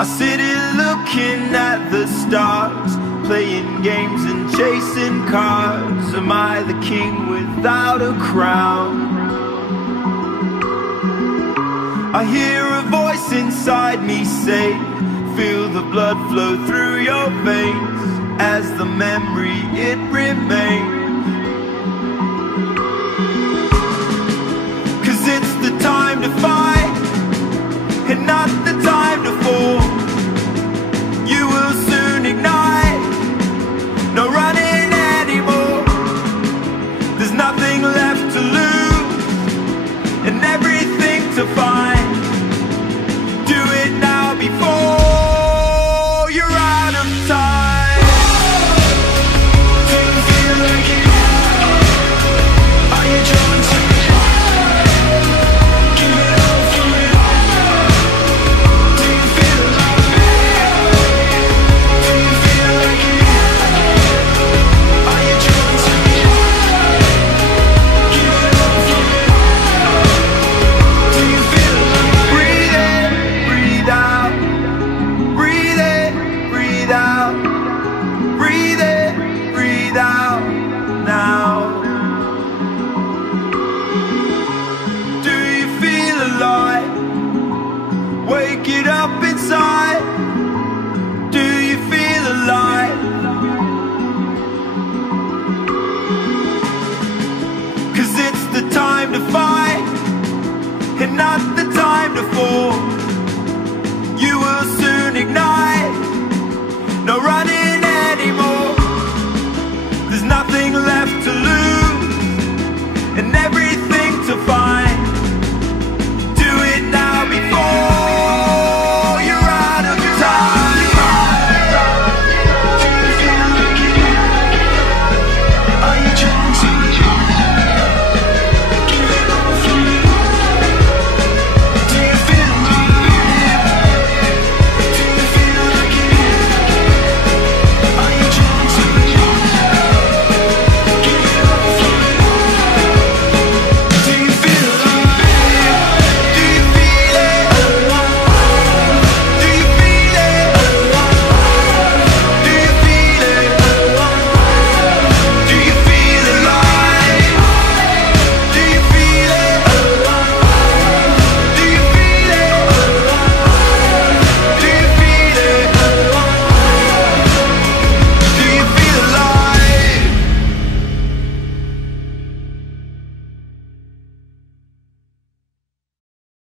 I sit here looking at the stars, playing games and chasing cars. Am I the king without a crown? I hear a voice inside me say, feel the blood flow through your veins, as the memory it remains.